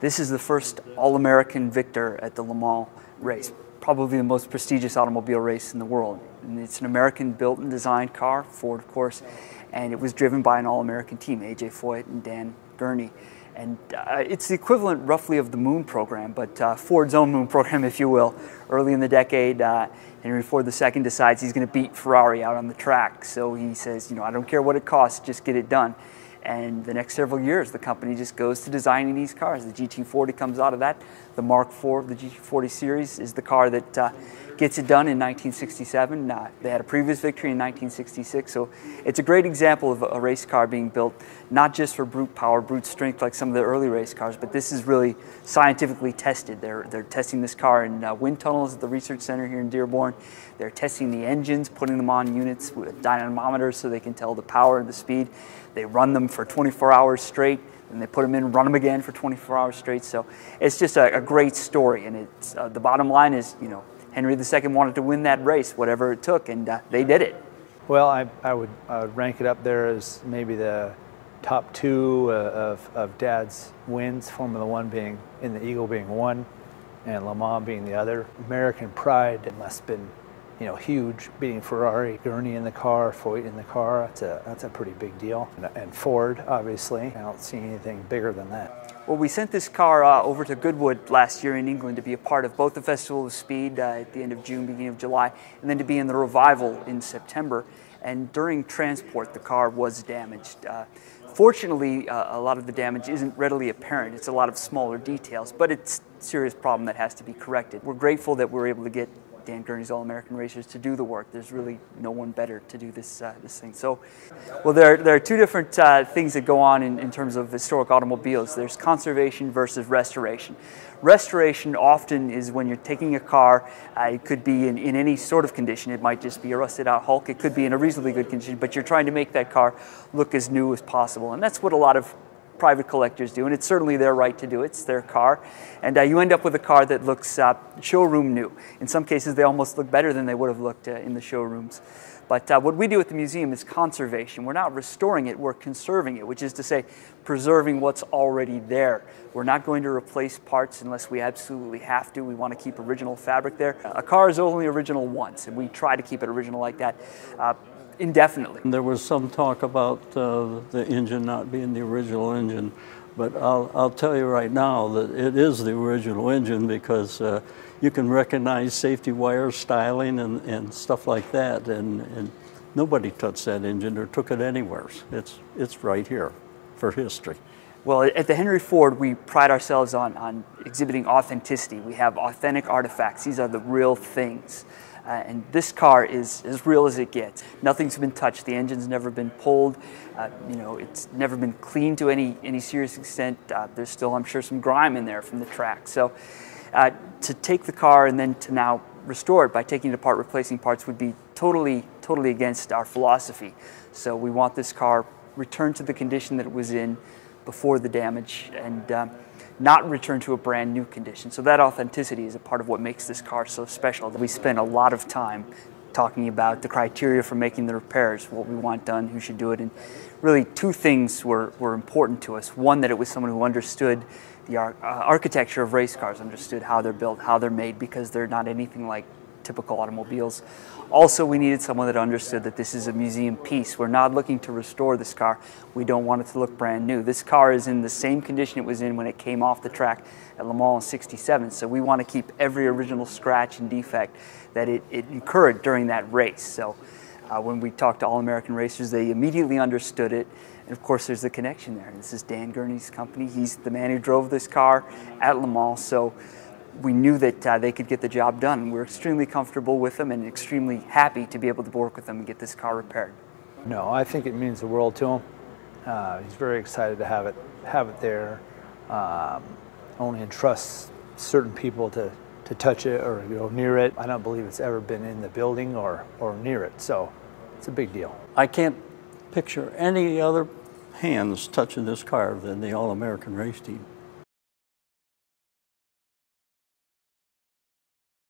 This is the first All-American victor at the Le Mans race, probably the most prestigious automobile race in the world. And it's an American-built and designed car, Ford, of course, and it was driven by an All-American team, A.J. Foyt and Dan Gurney. And it's the equivalent, roughly, of the Moon program, but Ford's own Moon program, if you will. Early in the decade, Henry Ford II decides he's going to beat Ferrari out on the track. So he says, I don't care what it costs, just get it done. And the next several years, the company just goes to designing these cars. The GT40 comes out of that. The Mark IV of the GT40 series is the car that gets it done in 1967. They had a previous victory in 1966. So it's a great example of a race car being built, not just for brute power, brute strength like some of the early race cars, but this is really scientifically tested. They're testing this car in wind tunnels at the Research Center here in Dearborn. They're testing the engines, putting them on units with dynamometers so they can tell the power and the speed. They run them for 24 hours straight, and they put them in, run them again for 24 hours straight. So it's just a great story, and it's the bottom line is, Henry II wanted to win that race, whatever it took, and they did it. Well, I would rank it up there as maybe the top two of Dad's wins, Formula One being, in the Eagle being one, and Le Mans being the other. American pride, it must have been, huge, beating Ferrari, Gurney in the car, Foyt in the car. That's a pretty big deal. And Ford, obviously. I don't see anything bigger than that. Well, we sent this car over to Goodwood last year in England to be a part of both the Festival of Speed at the end of June, beginning of July, and then to be in the Revival in September. And during transport, the car was damaged. Fortunately, a lot of the damage isn't readily apparent. It's a lot of smaller details, but it's a serious problem that has to be corrected. We're grateful that we're able to get Dan Gurney's All-American Racers to do the work. There's really no one better to do this thing. So, well, there are two different things that go on in terms of historic automobiles. There's conservation versus restoration. Restoration often is when you're taking a car, it could be in any sort of condition. It might just be a rusted out hulk. It could be in a reasonably good condition, but you're trying to make that car look as new as possible. And that's what a lot of private collectors do, and it's certainly their right to do it. It's their car. And you end up with a car that looks showroom new. In some cases, they almost look better than they would have looked in the showrooms. But what we do at the museum is conservation. We're not restoring it, we're conserving it, which is to say preserving what's already there. We're not going to replace parts unless we absolutely have to. We want to keep original fabric there. A car is only original once, and we try to keep it original like that indefinitely. There was some talk about the engine not being the original engine, but I'll tell you right now that it is the original engine because you can recognize safety wire styling and stuff like that, and nobody touched that engine or took it anywhere. It's right here for history. Well, at the Henry Ford, we pride ourselves on exhibiting authenticity. We have authentic artifacts. These are the real things. And this car is as real as it gets. Nothing's been touched. The engine's never been pulled. It's never been cleaned to any serious extent. There's still, I'm sure, some grime in there from the track. So to take the car and then to now restore it by taking it apart, replacing parts would be totally against our philosophy. So we want this car returned to the condition that it was in before the damage, and not return to a brand new condition. So that authenticity is a part of what makes this car so special. We spend a lot of time talking about the criteria for making the repairs, what we want done, who should do it, and really two things were important to us. One, that it was someone who understood the architecture of race cars, understood how they're built, how they're made, because they're not anything like typical automobiles. Also, we needed someone that understood that this is a museum piece. We're not looking to restore this car. We don't want it to look brand new. This car is in the same condition it was in when it came off the track at Le Mans in '67. So we want to keep every original scratch and defect that it incurred during that race. So when we talked to All-American Racers, they immediately understood it. And of course, there's the connection there. This is Dan Gurney's company. He's the man who drove this car at Le Mans. So we knew that they could get the job done. We're extremely comfortable with them and extremely happy to be able to work with them and get this car repaired. No, I think it means the world to him. He's very excited to have it there. Only entrusts certain people to touch it or go near it. I don't believe it's ever been in the building or near it, so it's a big deal. I can't picture any other hands touching this car than the All-American race team.